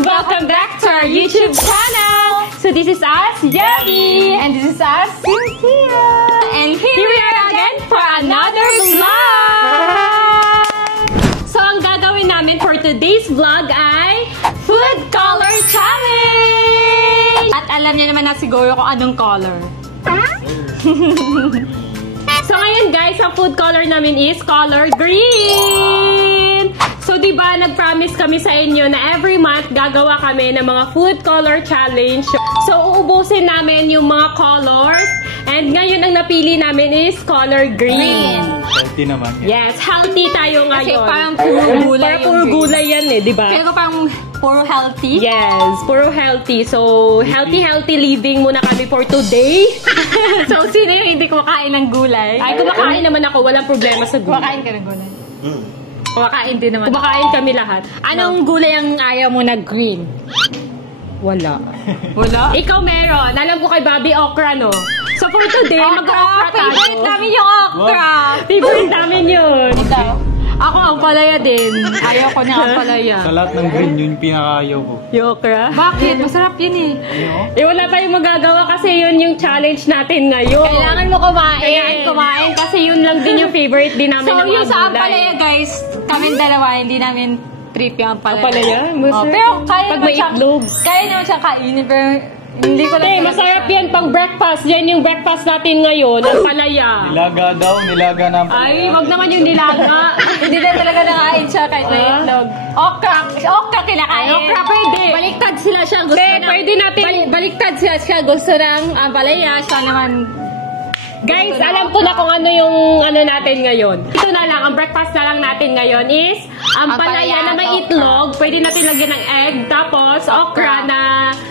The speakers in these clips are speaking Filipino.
Welcome back to our YouTube channel. So this is us, Yami, and this is us, Cynthia, and here we are again for another vlog. So ang gagawin namin for today's vlog ay food color challenge. At alam niyo naman na siguro kung anong color. So ngayon guys, ang food color namin is color green. So, diba, nag-promise kami sa inyo na every month gagawa kami ng mga food color challenge. So, uubusin namin yung mga colors. And ngayon, ang napili namin is color green. Healthy naman. Yes, healthy tayo ngayon. Kasi parang puro gulay. Parang puro gulay yan eh, diba? Pero parang puro healthy? Yes, puro healthy. So, healthy living muna kami for today. So, sino yung hindi kumakain ng gulay? Ay, kumakain naman ako. Walang problema sa gulay. Kumakain ka ng gulay? Kumakain din naman. Kumakain kami lahat. Anong gulay ang ayaw mo na green? Wala. Wala? Ikaw meron. Alam ko kay Bobby, okra, no? So for today, mag-okra tayo. Favorite namin yung okra. Favorite namin yun. Ikaw? Ako ang palaya din. Ayaw ko na ang palaya. Sa lahat ng green, yun pinakaayaw ko. Yung okra? Bakit? Masarap yun eh. Eh wala tayong magagawa kasi yun yung challenge natin ngayon. Kailangan mo kumain. Kailangan kumain kasi yun lang din yung favorite din namin So ng mga yung sa gulay. ampalaya guys, kaming dalawa, hindi namin trip yung ampalaya. Ampalaya? Oh, pero kaya pag naman may siyang, itlog. kaya naman siyang kainin, pero hindi ko Hey, masarap yan pang breakfast. Yan yung breakfast natin ngayon, ang palaya. Nilaga daw, nilaga na. Ay, wag naman yung nilaga. Hindi na talaga nakain siya kahit may itlog. Okra kinakain. Okra pwede. Baliktad sila siya. Gusto Pwede, pwede natin. Baliktad siya. Gusto ng ampalaya. Siya naman. Guys, alam ko na kung ano yung ano natin ngayon. Ito na lang, ang breakfast na lang natin ngayon is ampalaya na may itlog. Pwede natin lagyan ng egg. Tapos, okra na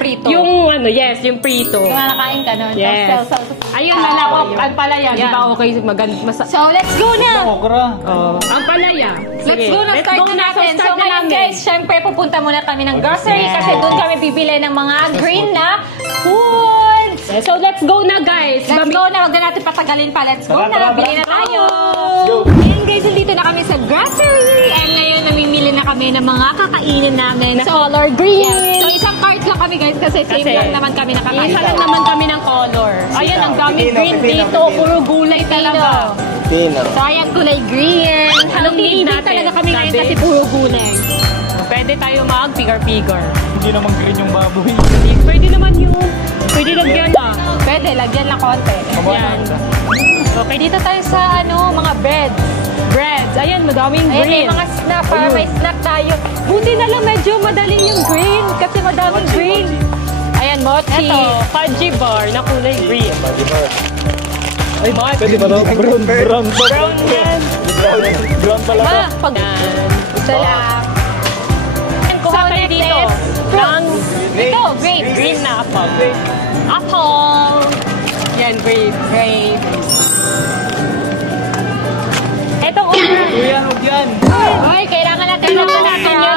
Prito. yung ano, yes, yung prito. Kung nakain ka nun. Yes. Ayun na lang, ampalaya. Di ba okay? So, let's go na! Okra. Ampalaya. Let's go na, start na natin. So, ngayon guys, syempre pupunta muna kami ng grocery kasi doon kami bibili ng mga green na foods. Yeah, so, let's go na, guys. Let's go na. Huwag na natin patagalin pa. Let's go na. Tara, Bili na tayo. Go. Ayan guys, dito na kami sa grocery. And ngayon, namimili na kami ng mga kakainin namin. Na color green. Yes. So, isang cart lang kami guys kasi same lang naman kami nakakain. Isa lang naman kami ng color. Ayan, ang daming green dito. Puro gulay talaga. Pino. So, ayan, kulay green. Anong need Healthy natin? talaga kami ngayon Sabi? kasi puro gulay. Pwede tayo mag-pigar-pigar. Hindi naman green yung baboy. Pwede naman yun. Pwede lagyan na. Pwede, lagyan lang konti. Yan. Okay, dito tayo sa mga breads. Breads. Ayan, madaming Ayan, may green. mga snack. Para may snack tayo. Buti na lang medyo madali yung green. Kasi madaming green. Ayan, mochi. Ito, fudgy bar na kulay green. Ay, pwede ba daw? Brown. Brown yan. Brown pala. Ma, pag... Yan. Isa lang. Kuha tayo dito. Ng Ito, grapes. green na apple. Apple. Yan, grape. Grape. Etong okra. Kuya, huwag yan. Ay, kailangan natin yan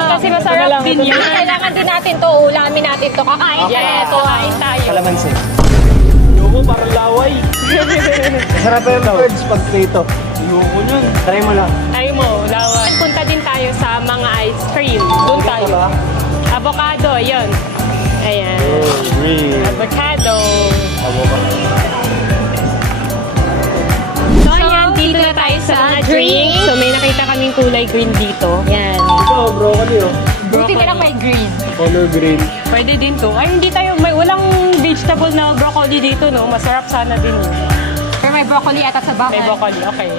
kasi masarap din yan. Kailangan din natin to. Ulamin natin to. Kakain tayo. Yes, kumain tayo. Kalamansi. Ayoko, parang laway. Sarap yung birds pag prito. Ayoko nyan. Try mo lang. Tayo mo, lawan. Punta din tayo sa mga ice cream. Doon tayo. Avocado, yun. Ayan. Green. Avocado. Avocado. So, ayan, dito na tayo sa mga drink. So, may nakita kaming kulay green dito. Yan. Ito, broccoli oh. Buti ka na may green. Color green. Pwede din to. Ay, hindi tayo, walang vegetable na broccoli dito, no? Masarap sana din yun. Pero may broccoli ata sa bahay. May broccoli, okay.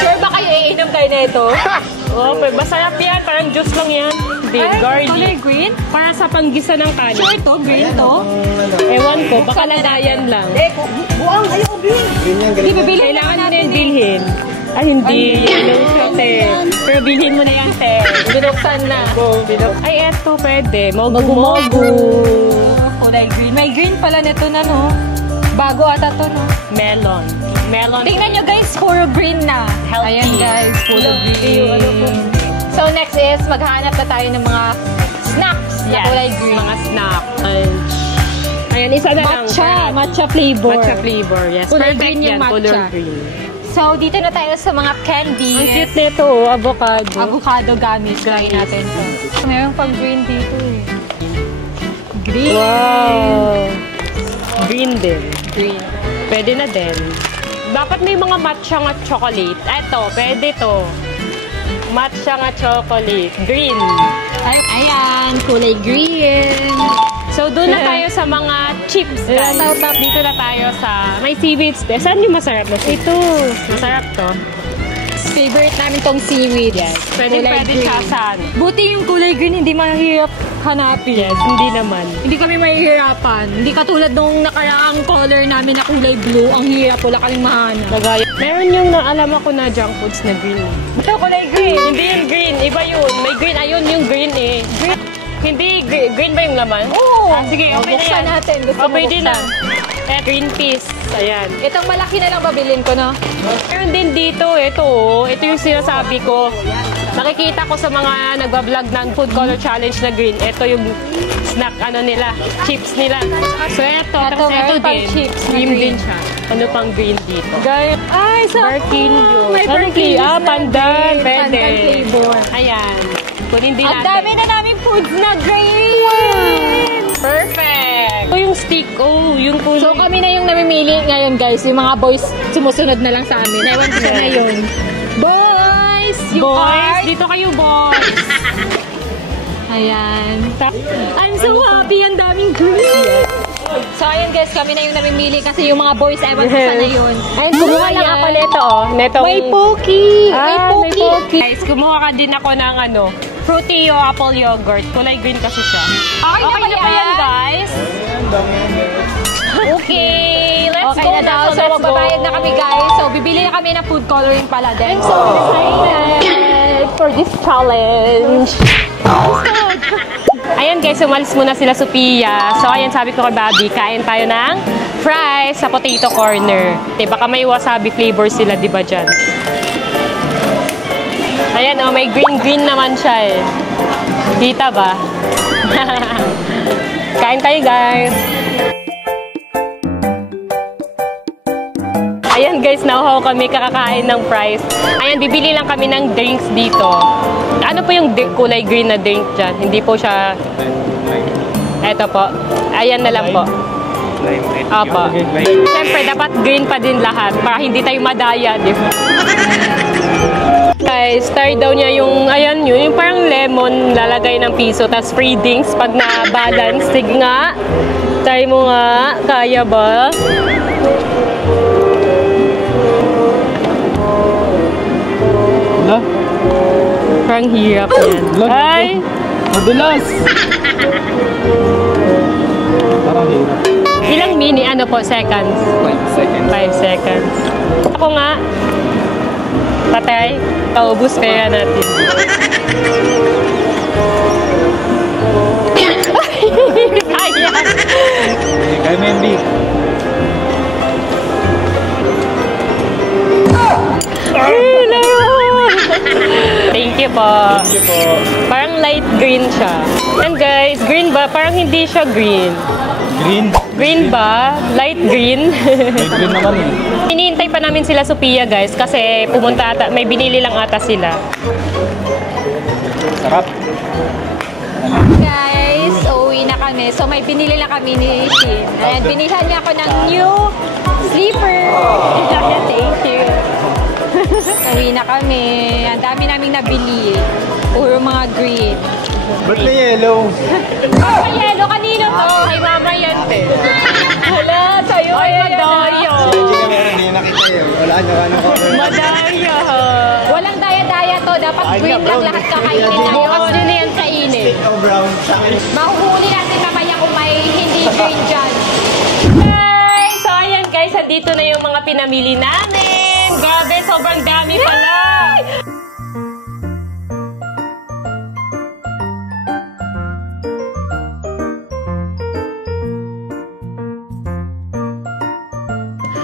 Sure ba kayo iinom kayo na ito? Oh, masarap yan. Parang juice lang yan. Hindi, Color garlic. green? Para sa panggisa ng kanin. Sure to, green to. Ewan ko, baka lagayan lang. Buang, ayaw green. Green yan, Hindi, bibili Kailangan naman na natin yung bilhin. Ay, hindi. Yellow siya, te. Pero bilhin mo na yan, te. Binuksan na. Ay, eto, pwede. Mogu-mogu. Kulay green. May green pala nito na, no? Bago ata to, no? Melon. Melon. Tingnan nyo, guys. Puro green na. Healthy. Ayan, guys. Puro green. So, next is, maghanap na tayo ng mga snacks na Yes, kulay green. mga snack. isa na lang. Matcha flavor. Matcha flavor, yes. Kulay Perfect green yung yan, color matcha. green. So, dito na tayo sa mga candies. Ang cute nito, avocado. Avocado gummies. Try natin to. Meron pang green dito eh. Green. Wow! Green din. Green. Pwede na din. Dapat may mga matcha nga chocolate. Eto, pwede to. Matcha nga chocolate. Green. Ayan, kulay green. So, doon na tayo sa mga chips, guys. Dito na tayo sa... May seaweeds. Saan yung masarap na seaweeds? Ito. Masarap to. Favorite namin tong seaweed. Yes. Pwede siya sa... Buti yung kulay green, hindi mahirap hanapin. Yes, hindi naman. Hindi kami mahihirapan. Hindi katulad nung nakaraang color namin na kulay blue. Ang hirap, wala kaming mahanap. Nagaya. Meron yung naalam ako na junk foods na green. Ito, kulay green. Hindi yung green. Iba yun. May green. Ayun yung green eh. Green. Hindi, green ba yung laman? Oo. Sige, okay na Buksan yan. natin. Gusto mo Pwede na. buksan. Green peas. Ayan. Itong malaki na lang babilin ko, no? Meron din dito. Ito oh. Ito yung sinasabi ko. Nakikita ko sa mga nagbablog ng Food Color Challenge na green. Ito yung snack ano nila. Chips nila. So ito. Tapos ito meron pang din. chips na Green green. din siya. Ano pang green dito? Ay, so... Barquillo. May Anong Barquillos ah, na pandan. green. Pwede. Pandan flavor. Ayan. Kunin din Ang natin. dami na namin foods na green! Perfect! Ito yung stick. Oh, yung kulay. So kami na yung namimili ngayon, guys. Yung mga boys sumusunod na lang sa amin. Ewan ko na yun. Boys! Yung boys, card. dito kayo, boys. Ayan. I'm so happy. Ang daming green. So ayun, guys. Kami na yung namimili kasi yung mga boys, ewan ko sana yun. Ayun, kumuha lang Ayan. ako nito, oh. Netong... May Pocky! Ah, may may Pocky! Pocky. Guys, kumuha ka din ako ng ano, fruity apple yogurt. Kulay green kasi siya. Okay na ba yan, guys? Okay, let's Okay go na daw. So, let's magbabayad go. na kami, guys. So, bibili na kami ng food coloring pala din. I'm so excited for this challenge. Ayan guys, umalis muna sila Sophia. So ayan, sabi ko kay Bobby, kain tayo ng fries sa potato corner. Baka may wasabi flavor sila, di ba dyan? Ayan oh, may green naman siya eh. Kita ba? Kain tayo guys. Ayan guys, nauhaw kami kakakain ng fries. Ayan, bibili lang kami ng drinks dito. Ano po yung kulay green na drink dyan? Hindi po siya... Eto po. Ayan na lang po. Opo. Siyempre, dapat green pa din lahat para hindi tayo madaya, di ba? Guys, try daw niya yung, ayan yun, yung parang lemon lalagay ng piso, tas free drinks pag na-balance. Sige nga. Try mo nga. Kaya ba? Wala? Parang hirap yan. Ay! Madulas! Parang hirap. Ilang mini, ano po, seconds? 5 seconds. 5 seconds. Ako nga. Patay. Paubos kaya natin. Ayan. Kay Mendy. Thank you po. Thank you po. Parang light green siya. And guys, green ba? Parang hindi siya green. Green. Green ba? Light green. May green naman eh. Hinihintay pa namin sila Sophia guys kasi pumunta ata, may binili lang ata sila. Sarap. Guys, uuwi na kami. So, may binili lang kami ni Shin. And binilhan niya ako ng new sleeper. Thank you. Uwi na kami. Ang dami naming nabili. Puro mga green. Ba't na yellow? Ay, yelo, kanino to? Ay mama yan te. Hala, sa'yo. Ay madaya. Hindi nakita yun. Wala nyo anong cover. Madaya. Walang daya-daya to. Dapat green lang lahat kakainin tayo. Bukas din na yan kainin. Stick of brown sa akin. Mahuhuli natin mamaya kung may hindi green dyan. Guys, so ayan guys, andito na yung mga pinamili namin. Grabe, sobrang dami pala.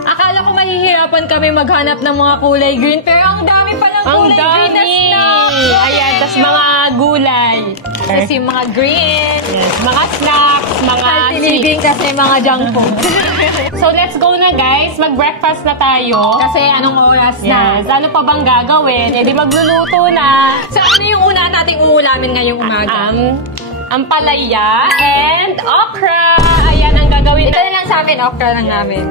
Akala ko mahihirapan kami maghanap ng mga kulay green, pero ang dami palang Ang kulay green na dami. snack. Ayan, tas mga gulay. Kasi yung mga green. Yes, mga snacks, mga Healthy sweets. living kasi mga junk food. So let's go na guys, mag-breakfast na tayo. Kasi anong oras na? Yes, ano pa bang gagawin? Eh di magluluto na. So ano yung una nating uulamin ngayong umaga? Ampalaya and okra. Ayan ang gagawin Ito na lang sa amin, okra lang namin.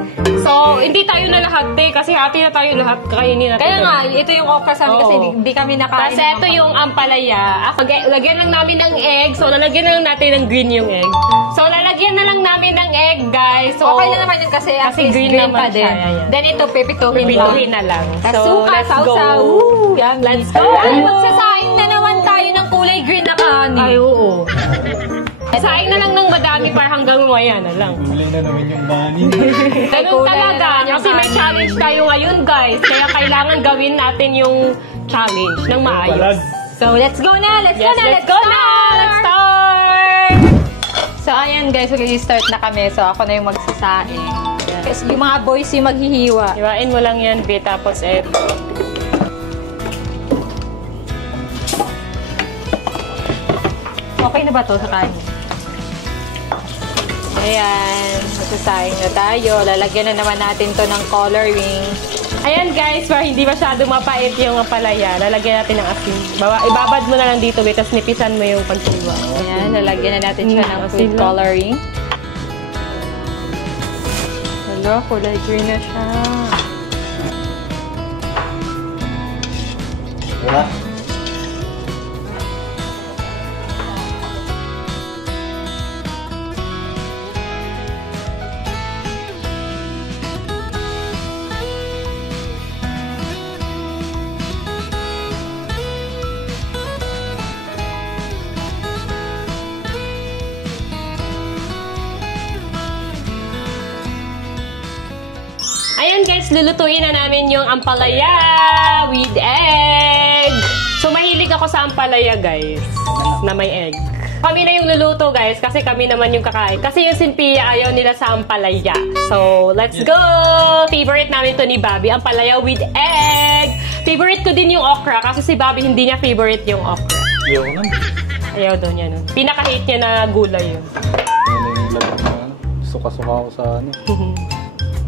So, hindi tayo na lahat kasi hati na tayo lahat, kainin natin. Kaya nga, ito yung okra sa amin kasi Oo. hindi kami nakain. Kasi ito yung ampalaya. Lagyan lang namin ng egg. So, lalagyan na lang natin ng green yung egg. So, lalagyan na lang namin ng egg, guys. So, Okay na naman yun kasi at least green green naman pa din. siya, yan. Then ito, pipituhin pipituhin na lang. So, Kasuka, let's go. sausaw. Yummy. Let's go. Ay, magsasaing na naman tayo ng kulay green na kanin. Ay, oo. Saing na lang ng madami para hanggang mamaya na lang. Kulay na naman yung kanin. Ganun kulay na talaga. naman yung Kasi may kanin. challenge tayo ngayon, guys. Kaya kailangan gawin natin yung challenge ng maayos. So, let's go na! Let's go Yes, na! let's go na! Let's start! So, ayan guys, mag-start na kami. So, ako na yung magsasaing. Kasi yung mga boys yung maghihiwa. Iwain mo lang yan, B. Tapos, Okay na ba to sa kanin? Ayan, magsasaing na tayo. Lalagyan na naman natin to ng coloring. ayan, guys. Para hindi masyado mapait yung palaya, lalagyan natin ng asin. Ibabad mo na lang dito, B. Tapos nipisan mo yung pagsiwa. Ayan, lalagyan na natin siya ng food asin lang. coloring. Hello, kulay green na siya. Diba? Ayan, guys. Lulutuin na namin yung ampalaya with egg. So, mahilig ako sa ampalaya, guys, na may egg. Kami na yung luluto, guys, kasi kami naman yung kakain. Kasi yung Sinpia ayaw nila sa ampalaya. So, let's go! Favorite namin to ni Bobby, ampalaya with egg. Favorite ko din yung okra, kasi si Bobby hindi niya favorite yung okra. Ayaw ko lang. Ayaw daw niya nun. Pinaka-hate niya na gulay yun. Yan yung labas na ano. Suka-suka ako sa ano.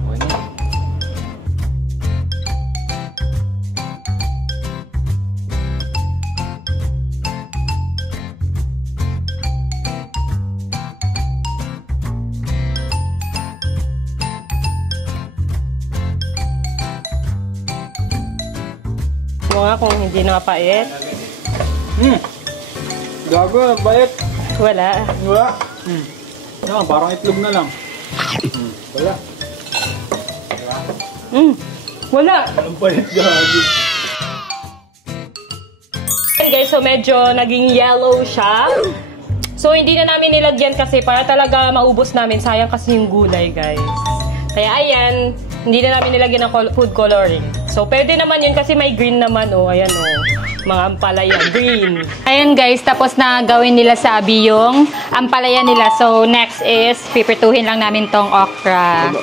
Okay na. Mga kung hindi nakapait. Gago, bayat. Wala. Wala. Naman, parang itlog na lang. Wala. Wala. Walang bayat, gago. Ayan, guys, so medyo naging yellow siya. So, hindi na namin nilagyan kasi para talaga maubos namin. Sayang kasi yung gulay, guys. Kaya ayan, hindi na namin nilagyan ng food coloring. So, pwede naman yun kasi may green naman, oh. Ayan, oh. Mga ampalaya, green. Ayan guys, tapos na gawin nila sa Abi yung ampalaya nila. So, next is, pipirtuhin lang namin tong okra.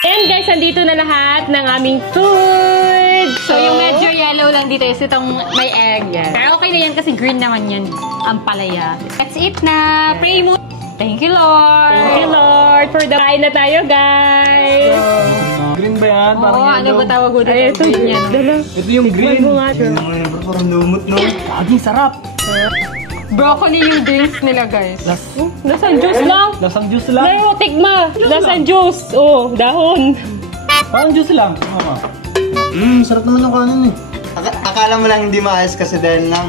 Ayan, guys, andito na lahat ng aming food. So, yung medyo yellow lang dito is itong may egg. Yes. Pero okay na yan kasi green naman yan, ampalaya. Let's eat na! Pray mo! Thank you, Lord! Thank you, Lord, for the kain na tayo, guys. Green ba yan? Oo, Parang ano ba tawag ko dito? Ay, ito, Green yan. dala. Ito yung green. Mo nga, sure. Parang lumot no. Laging sarap. Broccoli yung drinks nila, guys. Nasaan juice lang? Lasang juice lang. Layo, tikma. Nasaan juice? Oh, dahon. Parang juice lang. Mama. Sarap naman yung kanin eh. Akala mo lang hindi maayos kasi dahil ng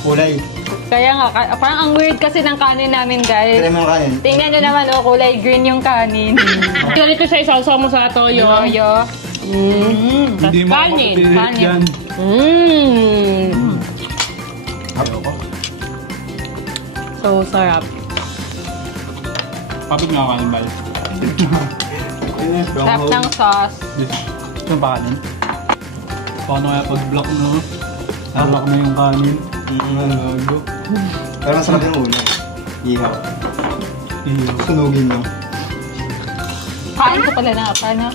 kulay. Kaya nga, parang ang weird kasi ng kanin namin, guys. Try mo yung kanin. Tingnan nyo naman, oh, kulay green yung kanin. Ganito siya, isawsaw mo sa toyo. Yoyo. Hindi mo ako Kanin, pipilit kanin. yan. Ayoko. So, sarap. Kapit nga kanin ba? Sarap ng sauce. Ito yung pakanin. Paano kaya pag-block no? Block na yung kanin. Gago. Pero masarap yung ulam. Ihaw. Iyo. Sunugin lang. Kain ko pala na paano?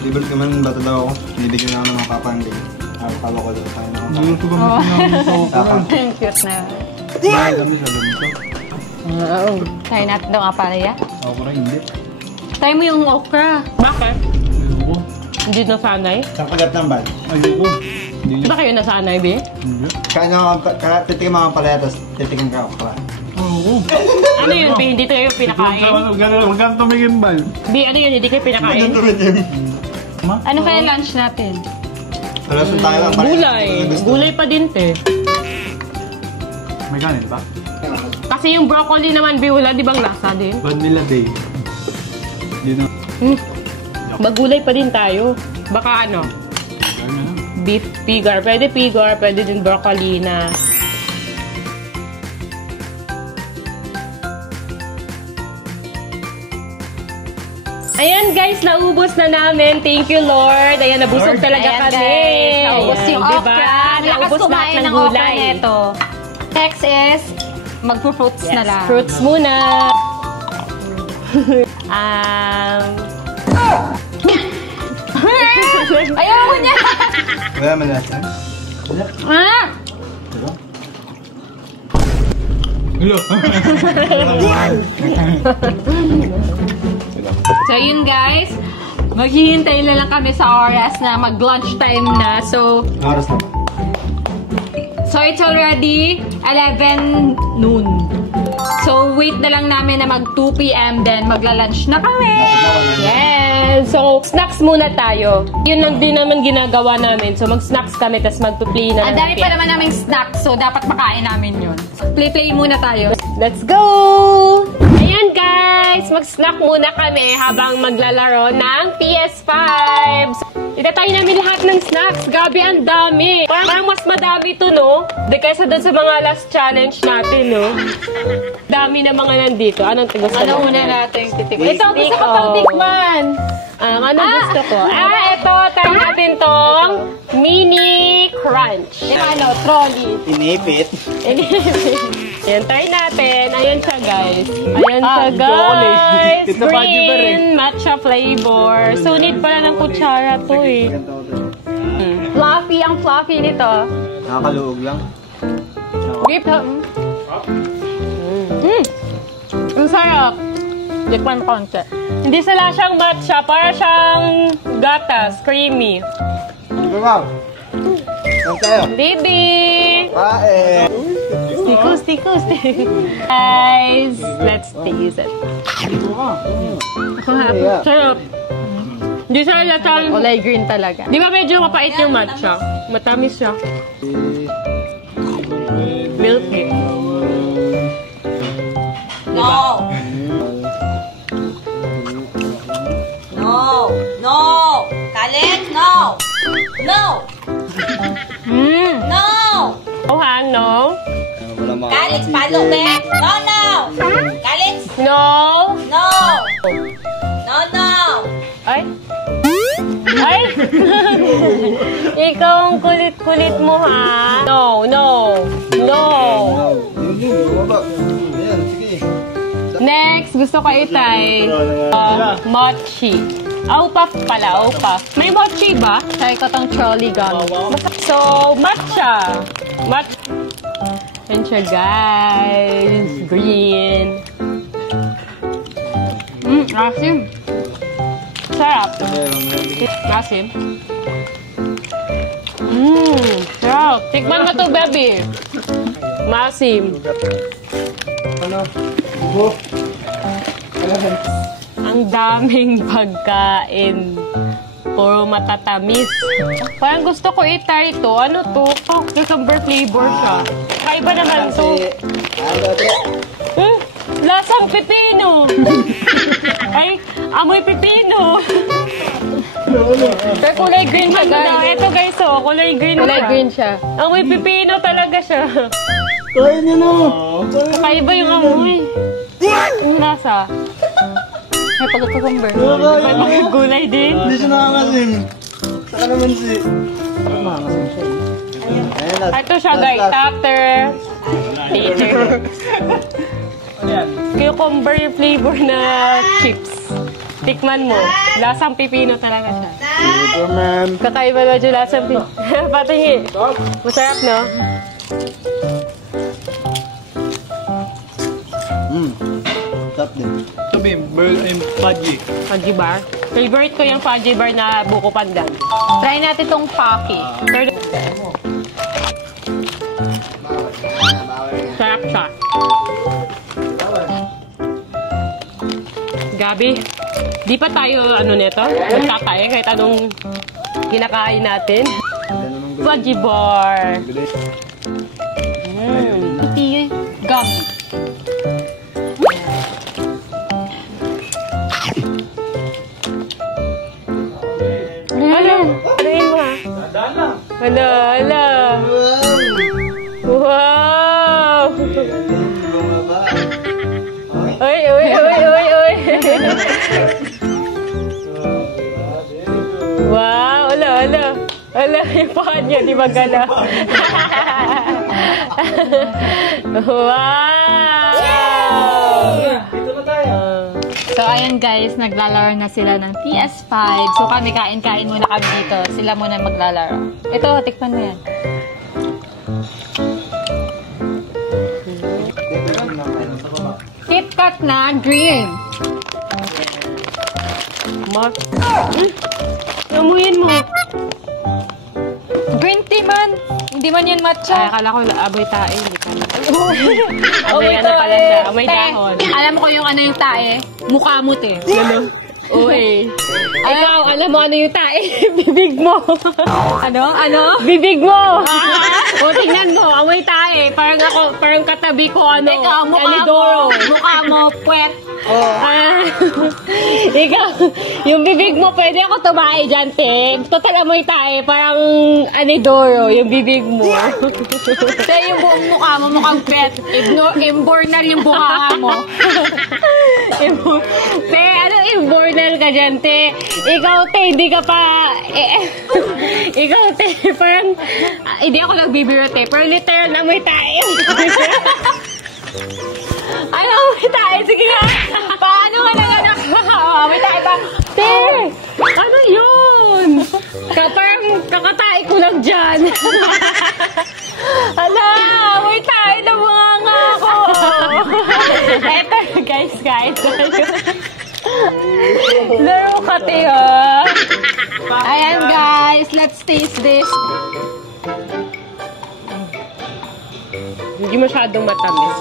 Libre ka man, bata daw ako. Bibigyan ako ng mga papanding. Kala ko daw tayo na ako. Hindi ko ba Tapang. Cute na. Dahil kami sa ganito. Wow. Try natin daw nga pala ya. Ako rin hindi. Try mo yung okra. Bakit? Ayoko. Hindi nasanay? Sa kagat ng bal. Ayoko. Hindi Di ba kayo nasanay, be? Hindi. Kaya titikin mga palaya, tapos titikin ka ako. Oo. Ano yun, be? Hindi kayo pinakain? Huwag kang tumingin bal. Be, ano yun? Hindi kayo pinakain? rin yun. Ano kaya lunch natin? Alas na tayo. Gulay. Gulay pa din, te. May kanin ba? Kasi yung broccoli naman, be, wala di bang lasa din? Vanilla day. Hindi na. Magulay pa din tayo. Baka ano? Ano na? Beef pigar. Pwede pigar, pwede din broccoli na. Ayan guys, naubos na namin. Thank you Lord. Ayan, nabusog talaga Ayan, kami. guys. Naubos Ayan, yung diba? okra. Lakas Naubos lahat kumain ng ng okra gulay. nito. Next is, magpo-fruits na lang. Fruits muna. Ayoko niya! Wala malasa. Ah! Hello. So yun guys, maghihintay na lang kami sa oras na mag-lunch time na. So Oras na. it's already 11 noon. So wait na lang namin na mag 2 PM then magla-lunch na kami. Yes! So, snacks muna tayo. Yun lang din naman ginagawa namin. So, mag-snacks kami, tapos mag-play na Ang lang. dami pa naman naming snacks, so dapat makain namin yun. Play muna tayo. Let's go! Ayan guys! Mag-snack muna kami habang maglalaro ng PS5. Itatay namin lahat ng snacks. Gabi, ang dami. Parang mas madami to, no? Di kaysa dun sa mga last challenge natin, no? Dami na mga nandito. Anong gusto Ano mo? muna natin titikman? Ito, gusto ko Stick, pang oh. tikman. Ano gusto ko? Ito. Try natin tong mini crunch. Yung ano, trolley. Inipit. Ayan, try natin. Ayan siya, guys. Ayan siya, chocolate. guys. Ito pa, Giver, eh. Green matcha flavor. Sunod pala ng kutsara to, eh. Fluffy, ang fluffy nito. Nakakaluog lang. Grip. Ang sarap. Tikman konti. Hindi sila siyang matcha. Para siyang gatas. Creamy. Ikaw ba? Saan tayo? Baby! Pae! Stikus. Guys, let's taste it. Sarap. Hindi siya latang... Kulay green talaga. Di ba medyo mapait yung matcha? Matamis siya. Milky. No! No! No! Kalin, no! No! No! Ohan, no? Kalix, palo, be! No, no! Kalix, No? no! No, no! Ay? Ay? Ikaw ang kulit-kulit mo, ha? No. Hindi, bumaba. Ayan, sige. Next, gusto ko itry. Mochi. Puff pala, puff. May mochi ba? Try ko tong trolley gum. So, matcha. Yan siya, guys. Green. Asim. Sarap. Asim. Sarap. Tikman mo to, baby. Masim. Ano? Bubo? Ang daming pagkain. Puro matatamis. Parang gusto ko i-try to. Ano to? Cucumber flavor siya. Kaiba naman to. Lasang pipino. Ay, amoy pipino. Pero kulay green siya, guys. Ito guys, oh, kulay green Kulay siya. green siya. Amoy pipino talaga siya. Kaya niya no! Kakaiba yung amoy. Ang lasa. May pagkakumber. May mga gulay din. Hindi siya nakakasim. Saka naman si... Ito siya guys, after later. Cucumber yung flavor na chips. Tikman mo. Lasang pipino talaga siya. Superman. Kakaiba na dyan lasang pipino. Patingi. Masarap, no? Sarap din. Sabi, I'm fudgy. Fudgy bar. Favorite ko yung fudgy bar na buko pandan. Try natin tong Pocky. Sarap siya. Gabi, di pa tayo nito? Nagkakain kahit anong kinakain natin. Fudgy bar. Iti gum. Hala, arayin mo ha. Hala, hala. Wow! Uy, uy, uy, uy, uy. Wow, hala, hala. Hala, yung paa niya, di ba gala? Wow! Dito na tayo. So, ayan guys, naglalaro na sila ng PS5. So, kami kain-kain muna kami dito. Sila muna maglalaro. Ito, tikman mo yan. KitKat na green. Mark. Amuyin mo. Green tea man. Hindi man yan Ay, matcha. akala ko amoy tae. Hindi ka na. Amoy ano pala siya. Amoy dahon. Alam ko yung ano yung tae. Mukha mo, te. Ano? Uy. Ikaw, alam mo ano yung tae? Bibig mo. Ano? Ano? Bibig mo. O, tingnan mo. Amoy tae. Parang ako, parang katabi ko ano. Ikaw, Anidoro. mukha mo, puwet. Ah, ikaw, yung bibig mo, pwede ako tumae dyan, te. Total amoy tae. Parang Anidoro, yung bibig mo. Te, yung buong mukha mo, mukhang puwet. Imbornal yung buha mo. Te, ano imbornal ka dyan, te? Ikaw, te, hindi ka pa... ikaw, te, parang... hindi ako nagbibiro, te. Pero literal na amoy tae. Ano, may tayo? Sige nga. Paano ka lang anak? May tayo ba? Te, ano yun? Parang kakatae ko lang dyan. Ala, may tayo na mga nga ako. Eto, guys. Laro ka, te, ha? Ayan guys, let's taste this. Hindi masyadong matamis.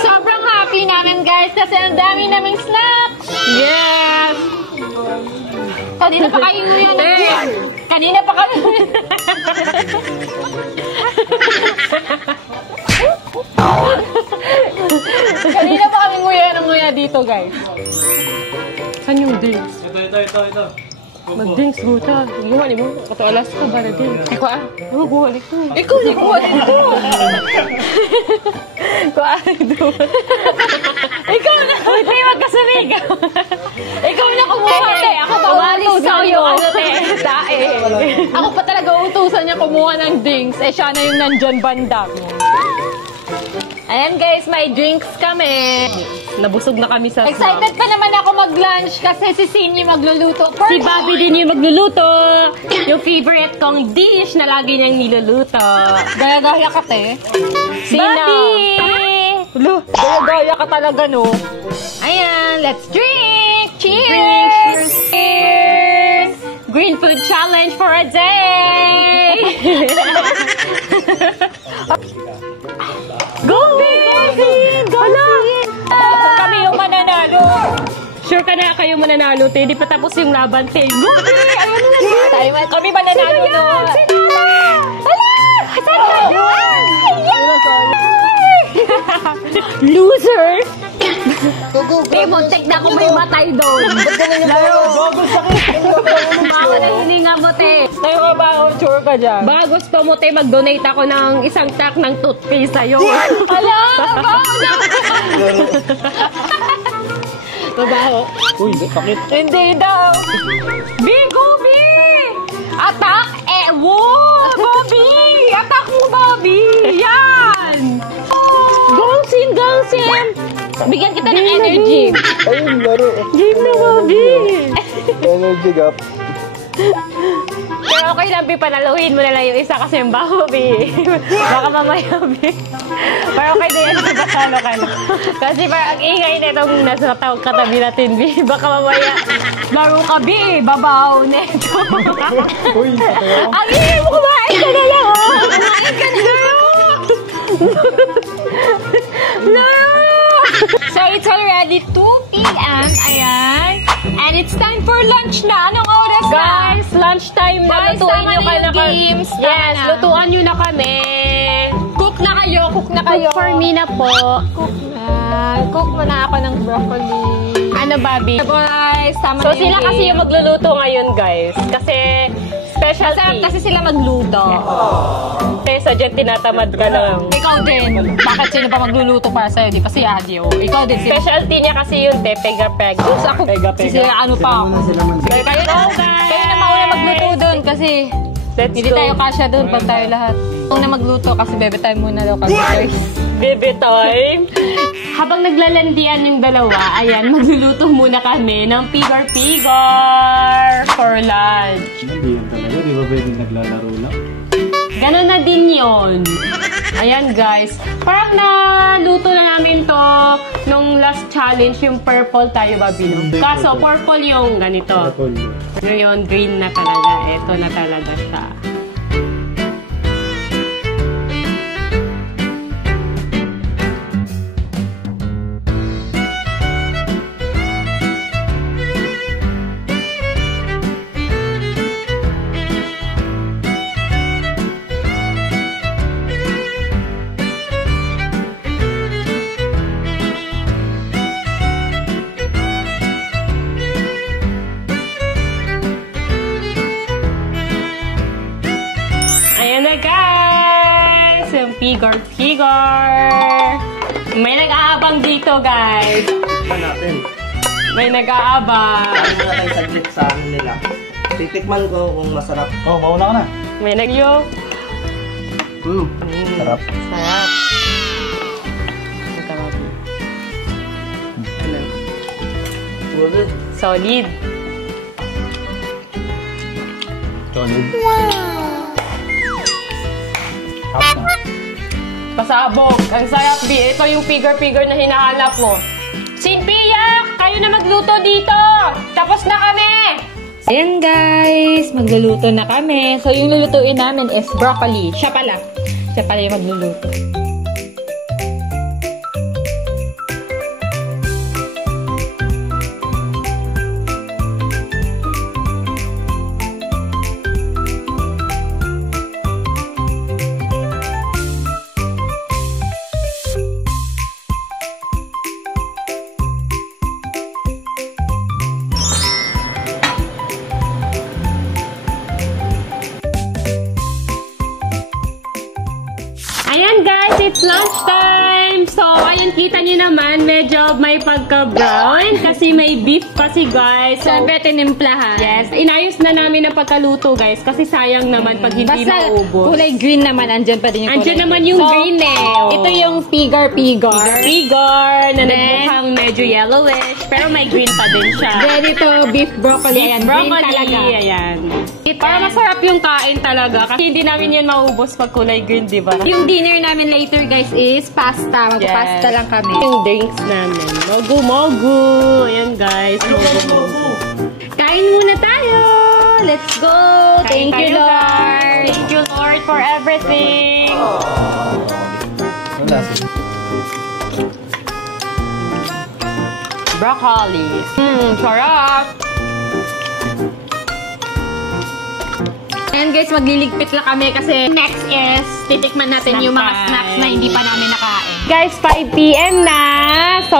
Sobrang happy namin guys kasi ang dami naming snacks. Yes! Kanina pa kayo nguya ng nguya. Kanina pa kami. Kanina pa kami nguya ng nguya dito guys. Saan yung drinks? Ito. Mag-drinks mo ta. Gumawa mo. Kato alas ka ba na drinks? Ikaw ah. Oo, gumawa ko. Ikaw na kuha dito. Kuha ito. Ikaw na. Hindi, magkasaligaw. Ikaw na kumuha eh. Ako ba umalis Sa'yo, ano, te? Tae. Ako pa talaga utusan niya kumuha ng drinks. Eh, siya na yung nandyan banda. Ayan guys, may drinks kami. Nabusog na kami sa Excited pa naman ako mag-lunch kasi si Sinyi magluluto. Si Bobby din yung magluluto. Yung favorite kong dish na lagi niyang niluluto. Gaya-gaya ka, te. Sino? Bobby! Lo, gaya ka talaga, no? Ayan, let's drink! Cheers! Cheers! Green food challenge for a day! Go, baby! Go, Kami yung mananalo. Sure ka na kayo mananalo, te. Di pa tapos yung laban, te. Go, baby! Ayun na Tayo, kami mananalo, no? Loser! Eh, muntik na ako may matay doon. Baka na hininga mo, te. Tayo ka ba? Sure ka dyan? Baka gusto mo, te, mag-donate ako ng isang pack ng toothpaste sa'yo. Ala, baho na. Mabaho. Uy, sakit. Hindi daw. Bigo, Bi! Attack! Wow! Bobby! Attack mo, Bobby! Yan! Gongsin! Bigyan kita ng energy. Ayun, laro. Game na, Bobby! Energy gap. Pero okay lang, Bi, panaluhin mo na lang yung isa kasi yung baho, Bi. Baka mamaya, Bi. Pero okay din yan, Bi, basalo ka na. Kasi parang ang ingay na itong nasa katabi natin, Bi. Baka mamaya, Laro ka, Bi! Babaw neto. Uy, kaya. Ang ingay mo, kumain ka na lang, oh! Kumain ka na lang! So, it's already 2 p.m. Ayan. And it's time for lunch na. Anong oras na? guys, lunchtime na. Guys, Lutuin tama nyo na ka yung na games. Tama Yes, na. lutuan nyo na kami. Cook na kayo. Cook for me na po. Cook mo na ako ng broccoli. Ano, Bobby? Guys, tama So, na yung sila kasi game. yung magluluto ngayon, guys. Kasi, Masarap specialty. kasi sila magluto. Kaya sa dyan, tinatamad ka lang. Ikaw din. Bakit sino pa magluluto para sa'yo? Di pa si Adi, oh. Ikaw din. Si Specialty niya kasi yun, te. Pega-peg. Ako, si sila ano pa. Sila man. Kayo na mauna magluto doon kasi Let's hindi go. tayo kasya doon pag tayo lahat. Una magluto kasi bebe time muna daw kami, guys. Baby time. Habang naglalandian yung dalawa, ayan, magluluto muna kami ng pigar-pigar for lunch. Hindi yan talaga. Di ba pwedeng naglalaro lang? Ganon na din yun. Ayan, guys. Parang naluto na namin to nung last challenge, yung purple tayo, Bobby, no? Kaso, purple yung ganito. Ngayon, green na talaga. Ito na talaga siya. Ayan na, guys! Yung pigar-pigar. May nag-aabang dito, guys. Pa natin. May nag-aabang. Ano na tayo saglit sa amin nila. Titikman ko kung masarap. Oh, mauna ka na. May nag-yo. Sarap. Sarap. Ito, Bobby. Ano? Solid. Solid. Pasabog. Ang sarap, Bi. Ito yung pigar-pigar na hinahanap mo. Sinpiyak! Kayo na magluto dito! Tapos na kami! Ayan, guys. Magluluto na kami. So, yung lulutuin namin is broccoli. Siya pala yung magluluto. Ayan, guys, it's lunchtime! So, ayun, kita nyo naman, medyo may pagka-brown kasi may beef kasi, guys. So, Siyempre, tinimplahan. yes, inayos na namin ang pagkaluto, guys, kasi sayang naman pag hindi Basta maubos. kulay green naman. Andyan pa din yung kulay Andyan naman yung So, green eh. oh. Ito yung pigar-pigar. Pigar na Then, nagmukhang medyo yellowish, pero may green pa din siya. Then, ito, beef broccoli. Ayan, green Broccoli, talaga. ayan. Para masarap yung kain talaga kasi hindi namin yan maubos pag kulay green, di ba? Yung dinner namin later, guys, is pasta. Magpapasta lang kami. Yung drinks namin. Mogu-mogu. Ayan, guys. Mogu-mogu. Kain muna tayo! Let's go! Thank you, Lord! Thank you, Lord, for everything. Broccoli. Sarap. And guys, magliligpit lang kami kasi next is titikman natin yung mga snacks na hindi pa namin nakain. Guys, 5 p.m. na. So,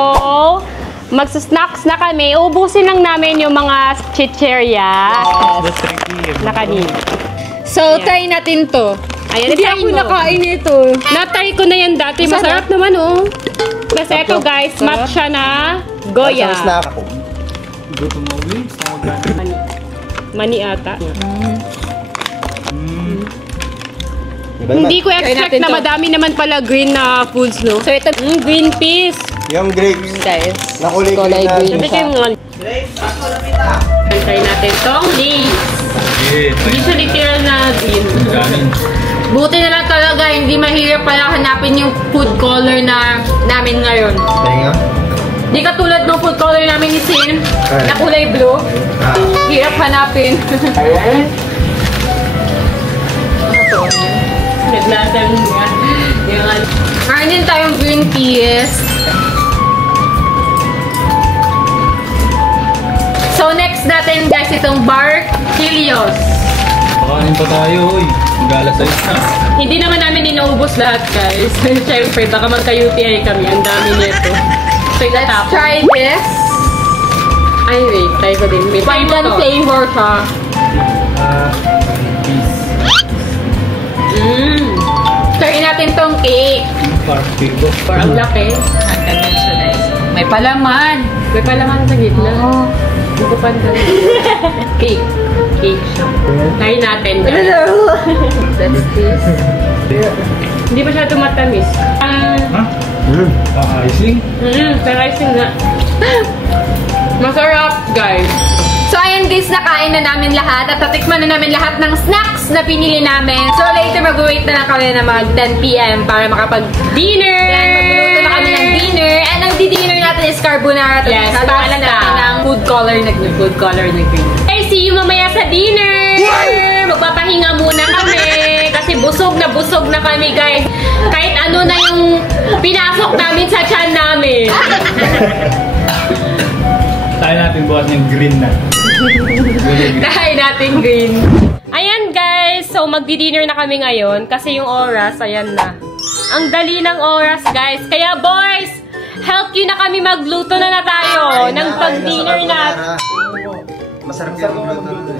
magsa-snacks na kami. Ubusin lang namin yung mga chicherya na kanina. So, try natin to. Ayan, Hindi try ako mo. nakain ito. Natry ko na yan dati. Masarap naman, oh. Kasi ito, guys, matcha na goya. Isang snack ako. Gusto mo, Wings? Mani ata. Hindi ko expect na madami naman pala green na foods, no? So ito, green peas. Yung grapes. Guys, Na kulay kulay green green na siya. Try natin tong leaves. Hindi siya literal na green. Buti na lang talaga, hindi mahirap pala hanapin yung food color na namin ngayon. Tenga. Di katulad ng food color namin ni Sin, na kulay blue. Hirap hanapin. Naglasang nga. Meron din tayong green peas. So next natin guys, itong Barquillos. Pakanin pa tayo, uy. Gala sa isa. Hindi naman namin inaubos lahat guys. Siyempre, baka magka-UTI kami. Ang dami nito. So let's try this. Ay wait, try ko din. May pandan flavor siya. Try natin tong cake. Or ang laki. May palaman. May palaman sa gitna. Hindi ko pandan. Cake. Cake siya. Try natin. That's this. Hindi pa siya tumatamis. Icing? Pero icing nga. Masarap, guys. So, ayun guys, nakain na namin lahat at tatikman na namin lahat ng snacks na pinili namin. So, later mag-wait na lang kami na mag 10 PM para makapag-dinner. Then, magluluto na kami ng dinner. And ang di-dinner natin is carbonara. Yes, pasta. Natin ng food color na green. Okay, see you mamaya sa dinner! Magpapahinga muna kami kasi busog na kami, guys. Kahit ano na yung pinasok namin sa tiyan namin. Tayo natin bukas ng green na. Tayo natin green. Ayan guys, so magdi-dinner na kami ngayon kasi yung oras, ayan na. Ang dali ng oras guys. Kaya boys, help you na kami magluto na tayo ng pag-dinner na. Masarap yung magluto.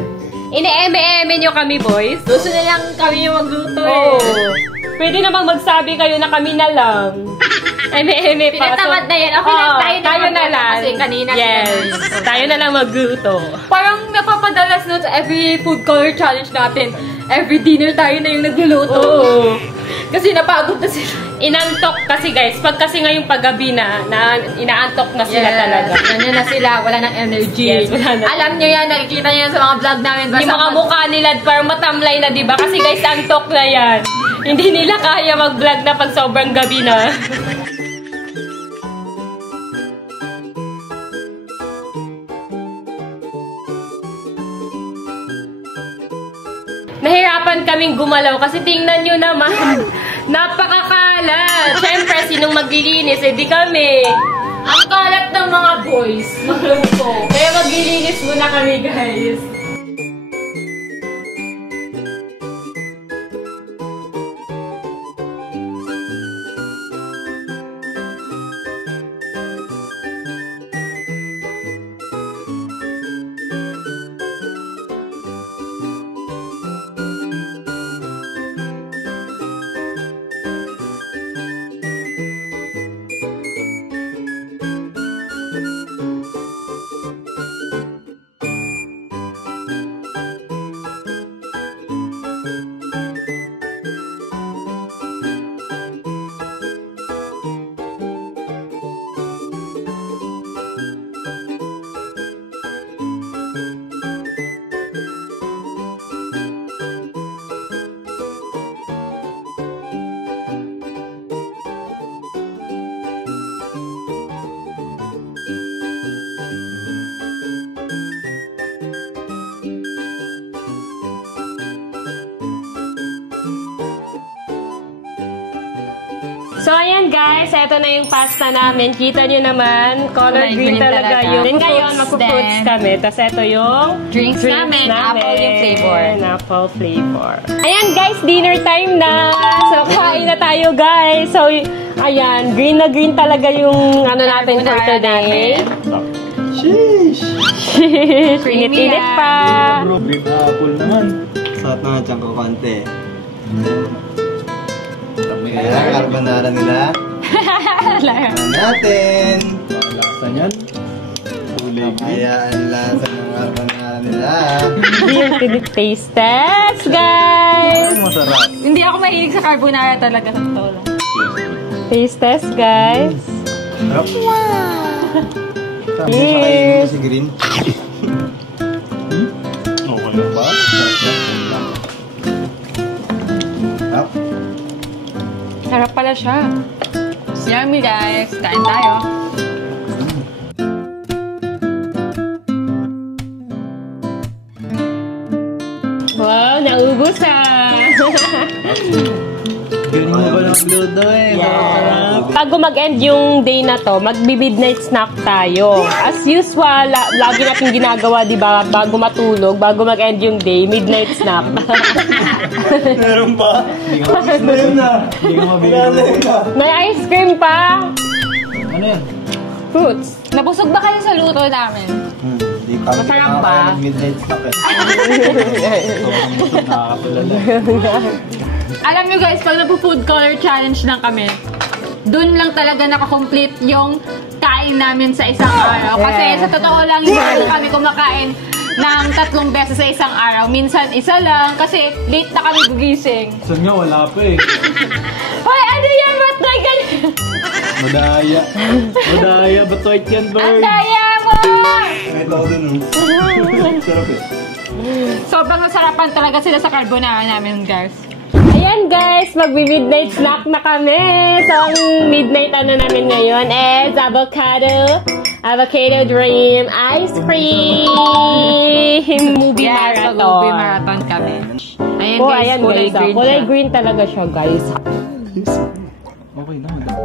Ine-eme-eme nyo kami boys. Gusto na lang kami yung magluto Oo. Pwede namang magsabi kayo na kami na lang. Eme-eme pa. Tinatamad na yan. Okay lang, tayo na lang. Kasi kanina yes. Tayo na lang magluto. Parang napapadalas no sa every food color challenge natin. Every dinner tayo na yung nagluluto. Oo. Kasi napagod na sila. Inantok kasi guys. Pag kasi ngayong paggabi na inaantok na sila talaga. Ganyan na sila. Wala nang energy. Yes, wala na. Alam nyo yan. Nakikita nyo yan sa mga vlog namin. Yung mga mukha nila parang matamlay na, diba? Kasi guys, antok na yan. Hindi nila kaya mag-vlog na pag sobrang gabi na. Nahirapan kaming gumalaw kasi tingnan nyo naman, napakakalat. Siyempre, sinong maglilinis? Eh, di kami. Ang kalat ng mga boys. Magluto. Kaya maglilinis muna kami, guys. So, ayan guys, eto na yung pasta namin. Kita nyo naman, color green talaga yung. Then ngayon, magpo-fruits kami. Tapos eto yung drinks namin. Apple yung flavor. Apple flavor. Ayan guys, dinner time na. So, kain na tayo guys. So, ayan, green na green talaga yung ano natin for today. Sheesh! Sheesh! Init-init pa. Green apple naman. Saan na dyan ko konti. Kaya carbonara nila. Natin. Lasa niyan. Kulay green. Kaya ang lasa ng carbonara. carbonara nila. Hindi yung taste test, guys! Masarap. Hindi ako mahilig sa carbonara talaga. Sa totoo lang. Taste test, guys! Sarap. Sabi sa kayo si Green. Okay na ba? Sarap. Sarap pala siya. Yummy guys. Kain tayo. Wow, naubos Galing mo ba ng luto eh? Sarap. Bago mag-end yung day na to, magbi-midnight snack tayo. As usual, lagi natin ginagawa, di ba? Bago matulog, bago mag-end yung day, midnight snack. Meron pa? Hindi ko mabigyan na. Hindi ko mabigyan. May ice cream pa. Ano yan? Fruits. Nabusog ba kayo sa luto namin? Hindi pa. Masarap ba? Midnight snack eh. Nakakapalala. Alam nyo guys, pag nagpo-food color challenge lang kami, dun lang talaga nakakomplete yung kain namin sa isang araw. Kasi sa totoo lang, hindi lang kami kumakain ng 3 beses sa isang araw. Minsan isa lang, kasi late na kami gugising. Saan nga wala pa eh. Hoy, ano yan? Ba't na ganyan? Madaya. Madaya, ba't white yan, Ang bird? daya mo! May tao dun. Sarap eh. Sobrang nasarapan talaga sila sa carbonara namin, guys. Ayan guys, magbi-midnight snack na kami. So, ang midnight ano namin ngayon is avocado dream ice cream movie Yes, marathon. movie marathon kami. Ayan Oh, guys, ayan kulay guys. green Kulay siya. green talaga siya guys. Okay na, madam.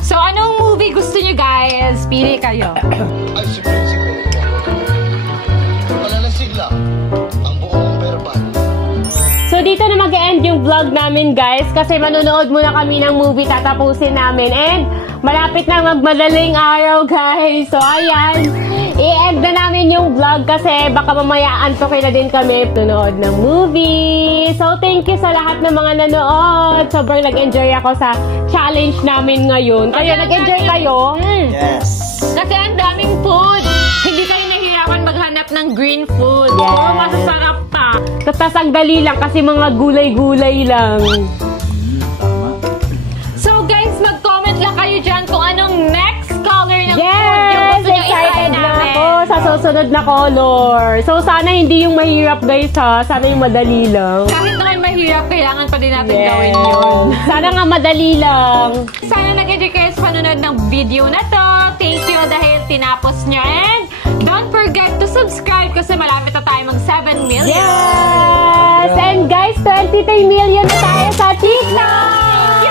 So, anong movie gusto nyo guys? Pili kayo. Ay, si Principal. Palalasig lang ang buong verbal. So dito na mag-end yung vlog namin guys kasi manonood muna kami ng movie, tatapusin namin and malapit na magmadaling araw guys. So ayan, i-end na namin yung vlog kasi baka mamaya antokin na din kami nanonood ng movie. So thank you sa lahat ng mga nanood. Sobrang nag-enjoy ako sa challenge namin ngayon. Kaya nag-enjoy kayo? Yes. Kasi ang daming food. Hindi kayo nahihirapan maghanap ng green food. Yes. Puro masasarap pa. Tapos ang dali lang kasi mga gulay-gulay lang. So guys, mag-comment lang kayo dyan kung anong next color ng food yung Yes! gusto nyo Excited i-try na namin. ako sa susunod na color. So, sana hindi yung mahirap guys ha. Sana yung madali lang. Kahit naman mahirap, kailangan pa din natin gawin yun. Sana nga madali lang. Sana nag-enjoy kayo sa panonood ng video na to. Thank you dahil tinapos nyo. And don't forget to subscribe kasi malapit na tayo mag 7 million. Yes! And guys, 23 million na tayo sa TikTok!